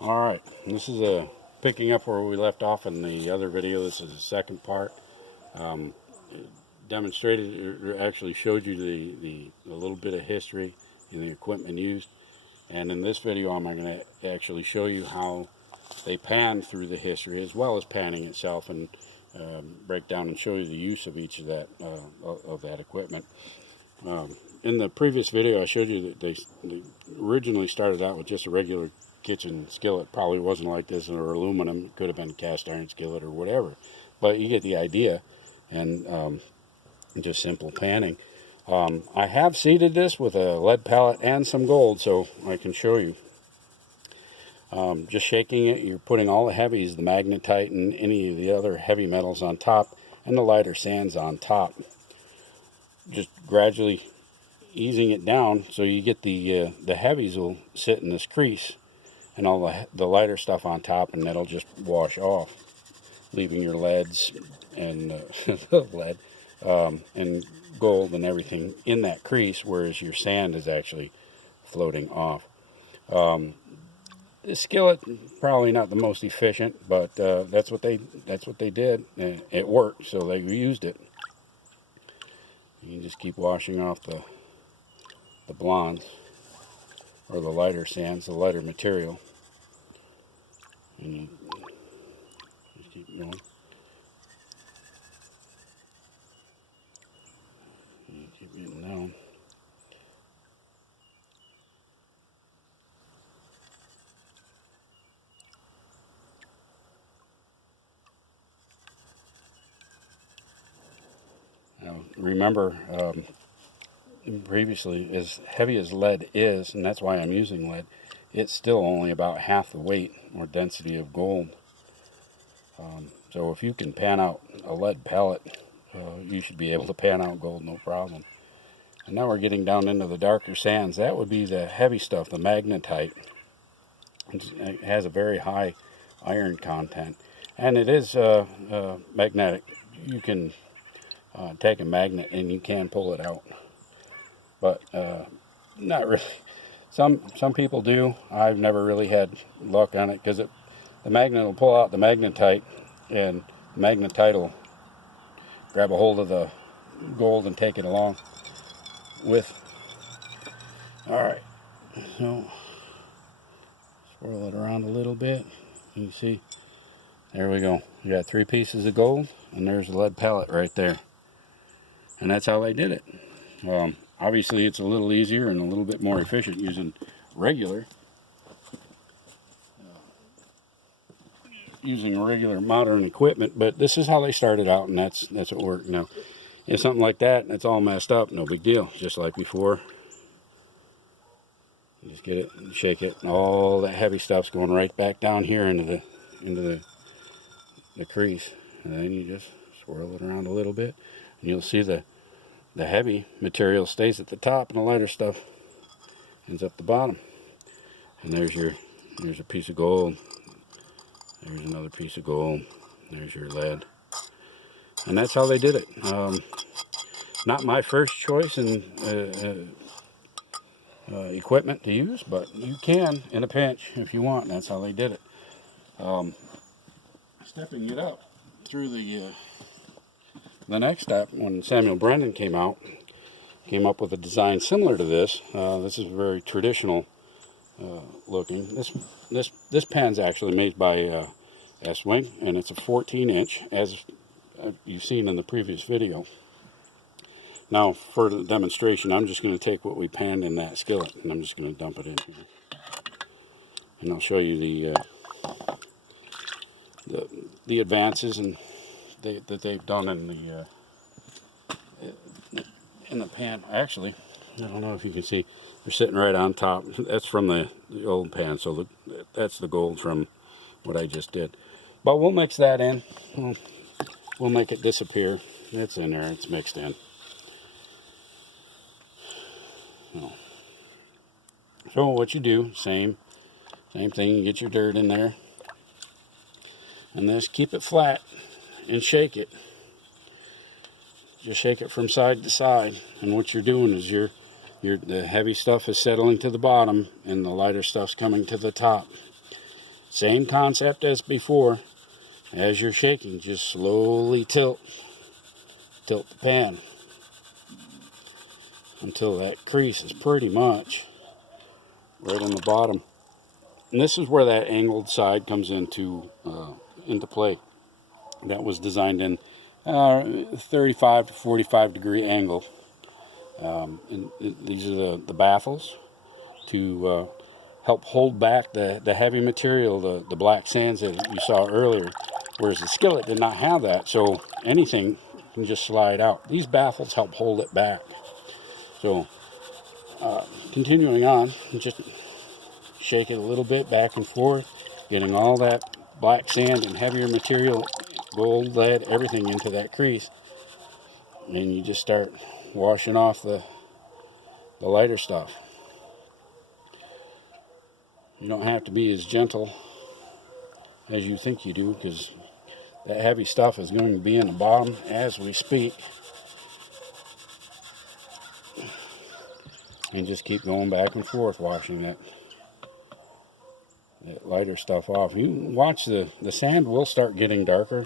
Alright, this is picking up where we left off in the other video. This is the second part. Demonstrated, or actually showed you a little bit of history in the equipment used. And in this video I'm going to actually show you how they pan through the history as well as panning itself, and break down and show you the use of each of that equipment. In the previous video I showed you that they originally started out with just a regular kitchen skillet. Probably wasn't like this, or aluminum. It could have been a cast iron skillet or whatever, but you get the idea. And just simple panning. I have seeded this with a lead pellet and some gold, so I can show you. Just shaking it, you're putting all the heavies, the magnetite and any of the other heavy metals on top, and the lighter sands on top. Just gradually easing it down so you get the heavies will sit in this crease, and all the lighter stuff on top, and that'll just wash off, leaving your leads and lead and gold and everything in that crease, whereas your sand is actually floating off. The skillet probably not the most efficient, but that's what they did. It worked, so they reused it. You can just keep washing off the blondes, or the lighter sands, the lighter material, and you just keep going. And keep getting down. Now, remember, previously, as heavy as lead is, and that's why I'm using lead, it's still only about half the weight or density of gold. So if you can pan out a lead pellet, you should be able to pan out gold no problem. And now we're getting down into the darker sands. That would be the heavy stuff, the magnetite. It has a very high iron content, and it is magnetic. You can take a magnet and you can pull it out, but not really. Some people do. I've never really had luck on it, because the magnet will pull out the magnetite, and the magnetite will grab a hold of the gold and take it along with. Alright, so swirl it around a little bit. You see, there we go. You got 3 pieces of gold, and there's the lead pellet right there. And that's how they did it. Obviously it's a little easier and a little bit more efficient using regular modern equipment, but this is how they started out, and that's what worked. Now if something like that, that's all messed up, no big deal. Just like before, you just get it and shake it, and all that heavy stuff's going right back down here into the crease, and then you just swirl it around a little bit, and you'll see the heavy material stays at the top, and the lighter stuff ends up the bottom. And there's a piece of gold, there's another piece of gold, there's your lead. And that's how they did it. Not my first choice in equipment to use, but you can in a pinch if you want. That's how they did it. Stepping it up through the next step, when Samuel Brennan came up with a design similar to this. This is very traditional looking. This pan's actually made by S-Wing, and it's a 14-inch, as you've seen in the previous video. Now for the demonstration, I'm just going to take what we panned in that skillet, and I'm just going to dump it in here, and I'll show you the advances and that they've done in the pan. Actually, I don't know if you can see, they're sitting right on top. That's from the old pan, so that's the gold from what I just did. But we'll mix that in. We'll make it disappear. It's in there. It's mixed in. So what you do, same thing. You get your dirt in there, and just keep it flat and shake it. Just shake it from side to side. And what you're doing is the heavy stuff is settling to the bottom, and the lighter stuff's coming to the top. Same concept as before. As you're shaking, just slowly tilt the pan until that crease is pretty much right on the bottom. And this is where that angled side comes into play. That was designed in 35 to 45 degree angle. And these are the baffles to help hold back the heavy material, the black sands that you saw earlier, whereas the skillet did not have that, so anything can just slide out. These baffles help hold it back. So continuing on, just shake it a little bit back and forth, getting all that black sand and heavier material, gold, lead, everything into that crease. And you just start washing off the lighter stuff. You don't have to be as gentle as you think you do, because that heavy stuff is going to be in the bottom as we speak. And just keep going back and forth, washing that lighter stuff off. You watch, the sand will start getting darker,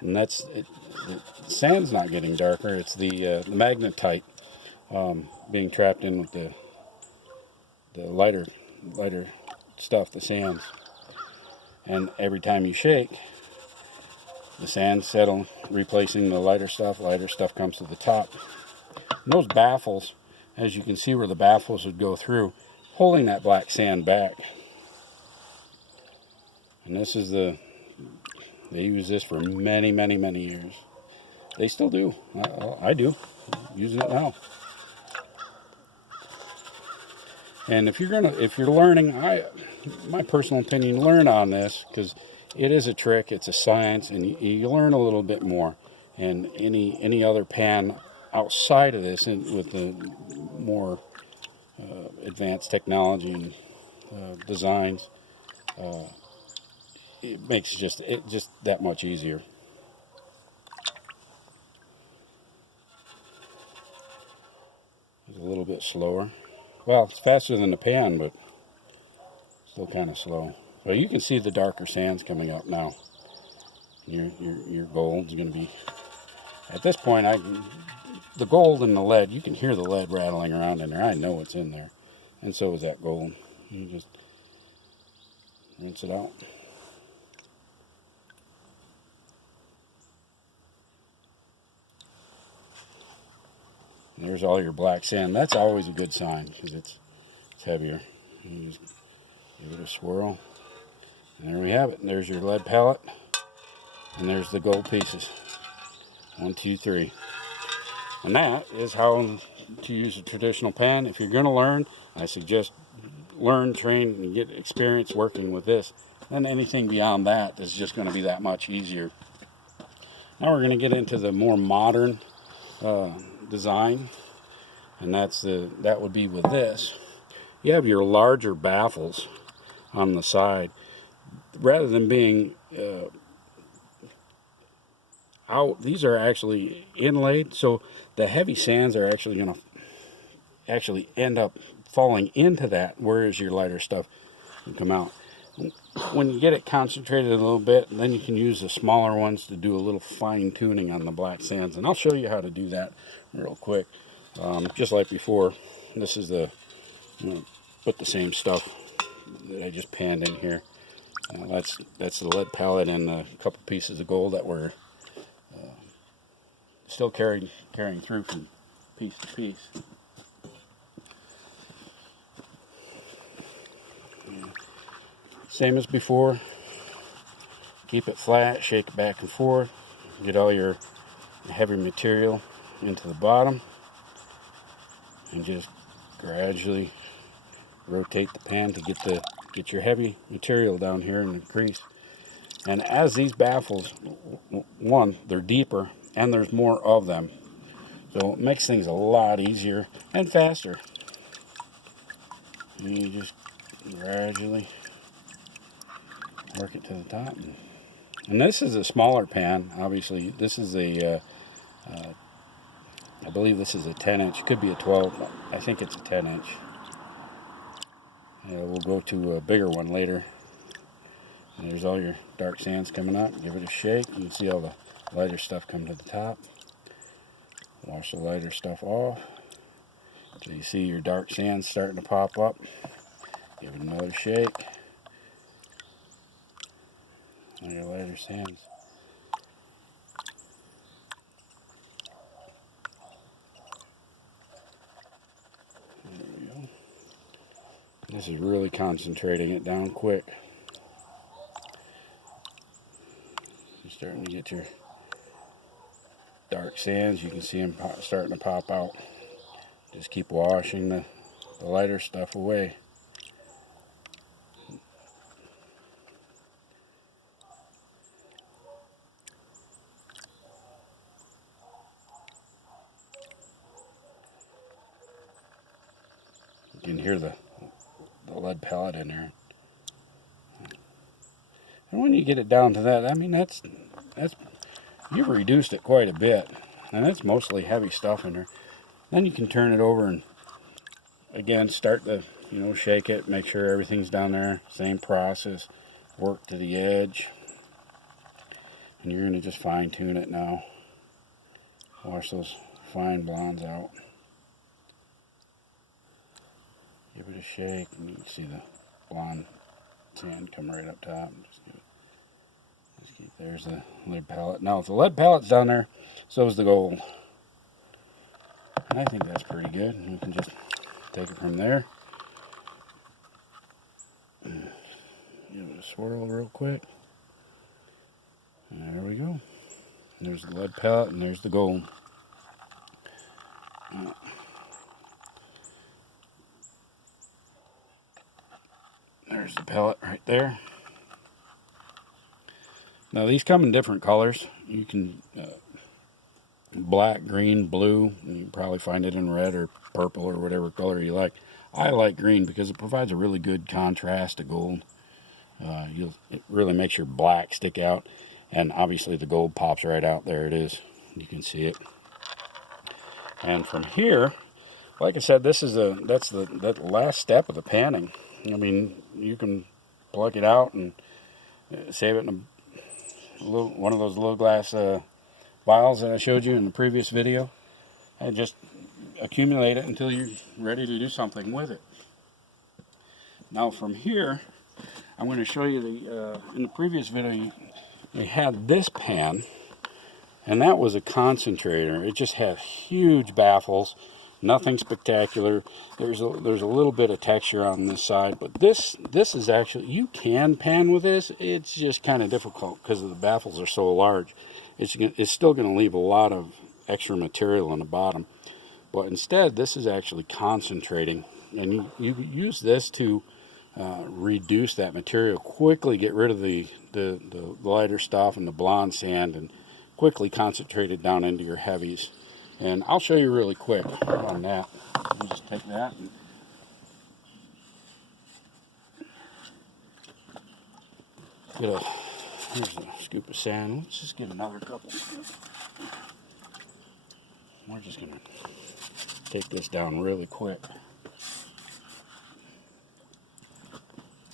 and that's it. The sand's not getting darker, it's the magnetite being trapped in with the lighter stuff, the sands. And every time you shake, the sands settle, replacing the lighter stuff comes to the top. And those baffles, as you can see where the baffles would go through, holding that black sand back. And this is they use this for many, many, many years. They still do. I do, using it now. And if you're learning, my personal opinion, learn on this, because it is a trick, it's a science, and you learn a little bit more. And any other pan outside of this, and with the more advanced technology and designs, it makes it just that much easier. It's a little bit slower. Well, it's faster than the pan, but still kind of slow. So you can see the darker sands coming up now. Your gold's going to be, at this point, the gold and the lead, you can hear the lead rattling around in there. I know it's in there. And so is that gold. You just rinse it out. And there's all your black sand. That's always a good sign, because it's heavier. You just give it a swirl. And there we have it. And there's your lead pellet. And there's the gold pieces. 1, 2, 3. And that is how to use a traditional pan. If you're going to learn, I suggest learn, train, and get experience working with this. Then anything beyond that is just going to be that much easier. Now we're going to get into the more modern design, and that would be with this. You have your larger baffles on the side. Rather than being out, these are actually inlaid, so the heavy sands are actually going to end up falling into that, whereas your lighter stuff can come out. When you get it concentrated a little bit, then you can use the smaller ones to do a little fine tuning on the black sands, and I'll show you how to do that real quick. Just like before, this is put the same stuff that I just panned in here. That's the lead pellet and a couple pieces of gold that were still carrying through from piece to piece. Same as before. Keep it flat, shake it back and forth, get all your heavy material into the bottom, and just gradually rotate the pan to get your heavy material down here in the crease. And as these baffles, one, they're deeper and there's more of them, so it makes things a lot easier and faster. And you just gradually work it to the top. And this is a smaller pan, obviously. This is I believe this is a 10 inch, could be a 12, but I think it's a 10 inch. We'll go to a bigger one later. And there's all your dark sands coming up. Give it a shake. You can see all the lighter stuff come to the top. Wash the lighter stuff off. So you see your dark sands starting to pop up. Give it another shake. All your lighter sands. There we go. This is really concentrating it down quick. You're starting to get your dark sands. You can see them starting to pop out. Just keep washing the lighter stuff away. You can hear the lead pellet in there. And when you get it down to that, I mean, that's you've reduced it quite a bit. And that's mostly heavy stuff in there. Then you can turn it over and again start to, shake it, make sure everything's down there. Same process. Work to the edge. And you're going to just fine tune it now. Wash those fine blondes out. Give it a shake, and you can see the blonde sand come right up top. There's the lead pellet. Now, if the lead pellet's down there, so is the gold. And I think that's pretty good. You can just take it from there. Give it a swirl real quick. And there we go. There's the lead pellet, and there's the gold. There's the pellet right there. Now these come in different colors. You can black, green, blue. You can probably find it in red or purple or whatever color you like. I like green because it provides a really good contrast to gold. It really makes your black stick out, and obviously the gold pops right out. There it is. You can see it. And from here, like I said, that's the last step of the panning. I mean, you can pluck it out and save it in one of those little glass vials that I showed you in the previous video, and just accumulate it until you're ready to do something with it. Now from here, I'm going to show you in the previous video, we had this pan, and that was a concentrator. It just had huge baffles. Nothing spectacular. There's a little bit of texture on this side, but this is actually, you can pan with this. It's just kind of difficult because the baffles are so large. It's still going to leave a lot of extra material on the bottom, but instead this is actually concentrating, and you use this to reduce that material, quickly get rid of the lighter stuff and the blonde sand, and quickly concentrate it down into your heavies. And I'll show you really quick on that. We'll just take that and here's a scoop of sand. Let's just get another couple. We're just going to take this down really quick.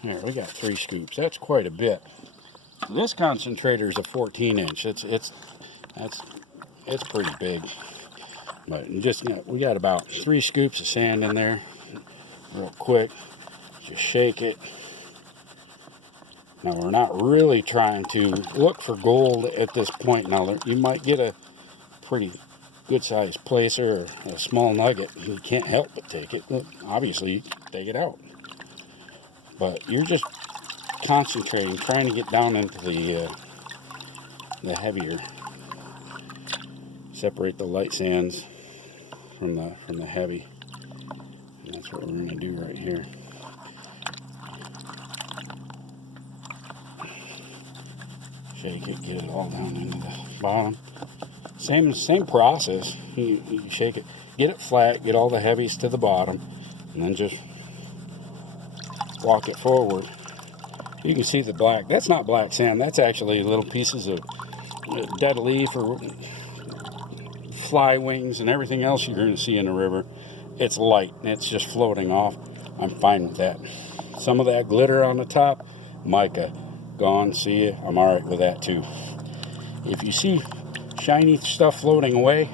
Here, we got 3 scoops. That's quite a bit. This concentrator is a 14-inch. It's pretty big. But we got about 3 scoops of sand in there, real quick. Just shake it. Now we're not really trying to look for gold at this point. Now you might get a pretty good sized placer or a small nugget. You can't help but take it. Look, obviously, you take it out. But you're just concentrating, trying to get down into the heavier. Separate the light sands from the heavy, and that's what we're going to do right here. Shake it, get it all down into the bottom. Same process. You shake it, get it flat, get all the heavies to the bottom, and then just walk it forward. You can see the black. That's not black sand. That's actually little pieces of dead leaf or fly wings and everything else you're going to see in the river. It's light and it's just floating off. I'm fine with that. Some of that glitter on the top, mica. gone, see you, I'm alright with that too. If you see shiny stuff floating away,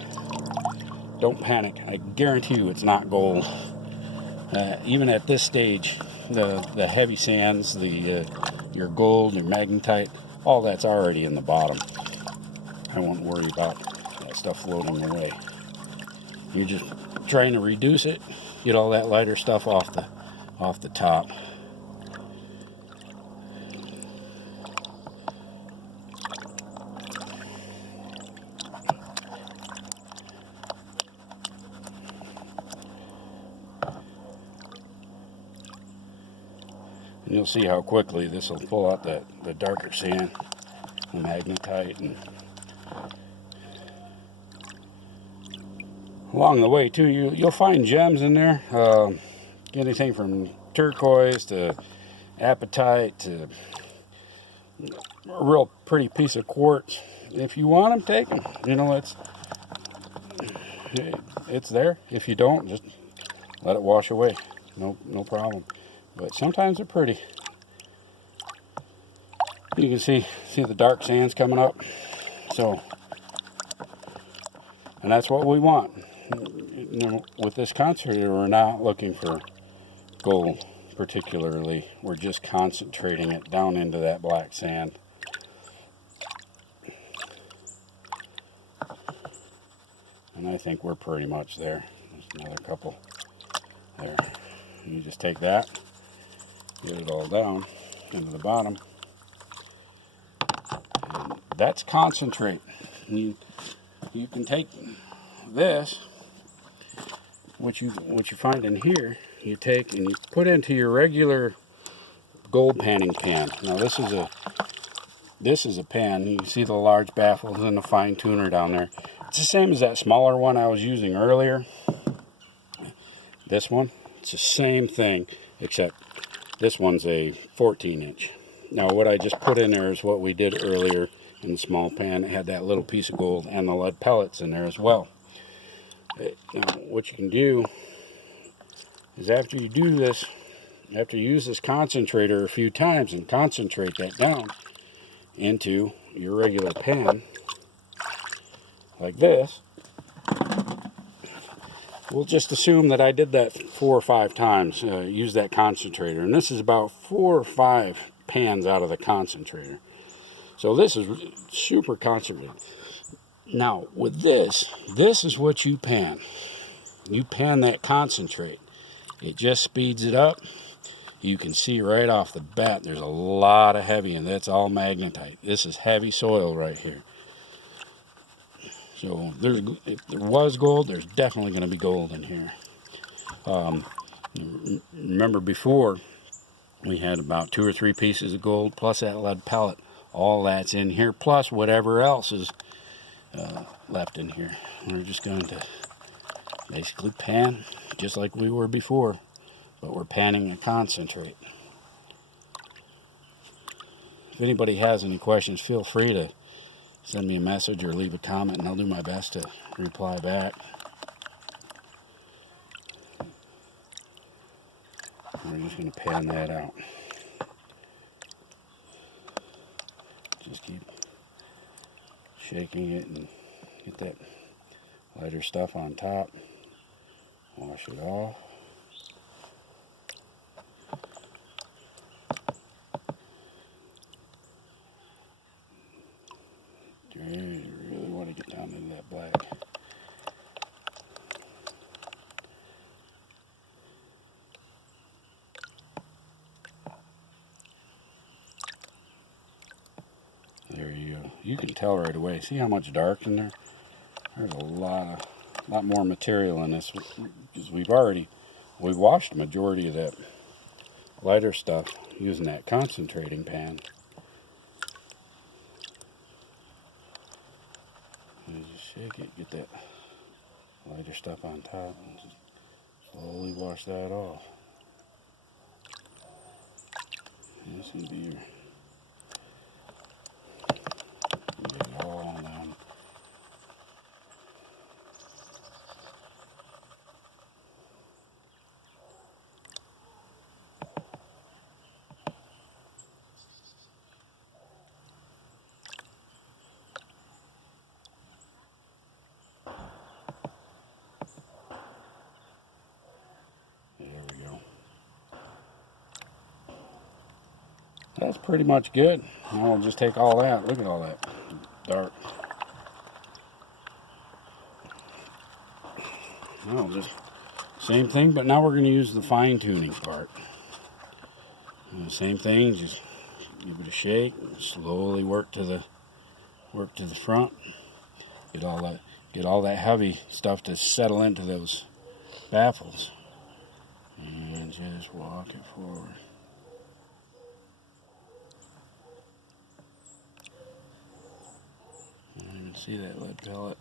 don't panic. I guarantee you it's not gold. Even at this stage, the heavy sands, your gold, your magnetite, all that's already in the bottom. I won't worry about that stuff floating away. You're just trying to reduce it, get all that lighter stuff off the top. And you'll see how quickly this will pull out the darker sand, the magnetite, and along the way too, you'll find gems in there. Anything from turquoise to apatite to a real pretty piece of quartz. If you want them, take them. You know, it's there. If you don't, just let it wash away. No problem. But sometimes they're pretty. You can see the dark sands coming up. So, and that's what we want. You know, with this concentrator, we're not looking for gold particularly. We're just concentrating it down into that black sand. And I think we're pretty much there. There's another couple there. And you just take that, get it all down into the bottom. And that's concentrate. You can take this, what you find in here, you take and you put into your regular gold panning pan. Now this is a pan. You can see the large baffles and the fine tuner down there. It's the same as that smaller one I was using earlier. This one, it's the same thing, except this one's a 14-inch. Now what I just put in there is what we did earlier in the small pan. It had that little piece of gold and the lead pellets in there as well. Now what you can do is after you do this, after you use this concentrator a few times and concentrate that down into your regular pan, like this, we'll just assume that I did that 4 or 5 times, use that concentrator. And this is about 4 or 5 pans out of the concentrator. So this is super concentrated. Now with this is what you pan. You pan that concentrate. It just speeds it up. You can see right off the bat there's a lot of heavy, and that's all magnetite. This is heavy soil right here. So if there was gold, there's definitely going to be gold in here. Remember before, we had about 2 or 3 pieces of gold, plus that lead pellet. All that's in here, plus whatever else is left in here. We're just going to basically pan, just like we were before, but we're panning a concentrate. If anybody has any questions, feel free to send me a message or leave a comment, and I'll do my best to reply back. We're just going to pan that out. Just keep shaking it and get that lighter stuff on top. Wash it off. You really want to get down into that black. There you go. You can tell right away. See how much dark in there? There's a lot more material in this, because we've washed the majority of that lighter stuff using that concentrating pan. And just shake it, get that lighter stuff on top, and just slowly wash that off. And this can be get it all down. That's pretty much good. Now we'll just take all that. Look at all that dark. Now just same thing, but now we're going to use the fine tuning part. And the same thing, just give it a shake, slowly work to the front. Get all that heavy stuff to settle into those baffles, and just walk it forward. I don't even see that lead pellet.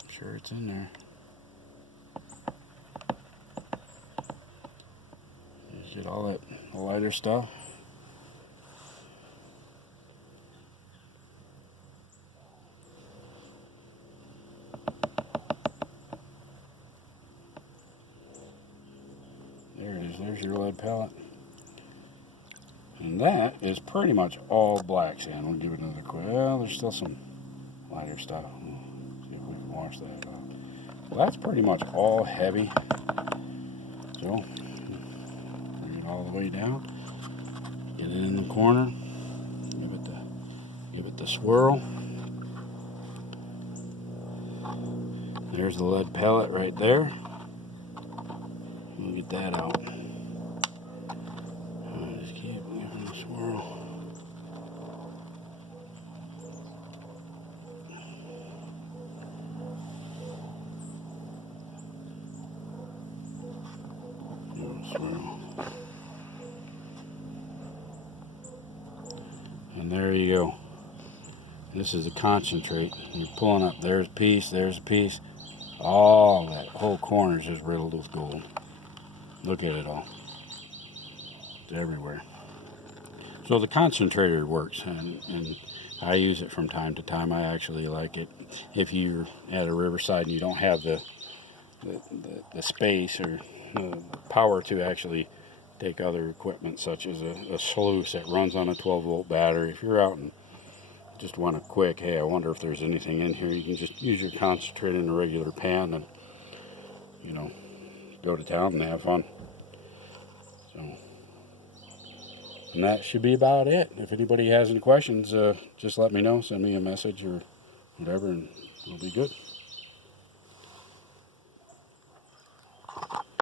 I'm sure it's in there. Just get all that lighter stuff. There it is. There's your lead pellet. And that is pretty much all black sand. We'll give it another quick. Well, there's still some lighter stuff. We'll see if we can wash that out. Well, that's pretty much all heavy. So, bring it all the way down. Get it in the corner. Give it the swirl. There's the lead pellet right there. We'll get that out. Just keep giving it a swirl. Swirl. And there you go. This is a concentrate. You're pulling up. There's a piece. There's a piece. All that whole corner is just riddled with gold. Look at it all. It's everywhere. So the concentrator works, and I use it from time to time. I actually like it. If you're at a riverside and you don't have the space or the power to actually take other equipment, such as a sluice that runs on a 12-volt battery, if you're out and just want a quick, hey, I wonder if there's anything in here, you can just use your concentrate in a regular pan and, you know, go to town and have fun. So, and that should be about it. If anybody has any questions, just let me know, send me a message or whatever, and it'll be good.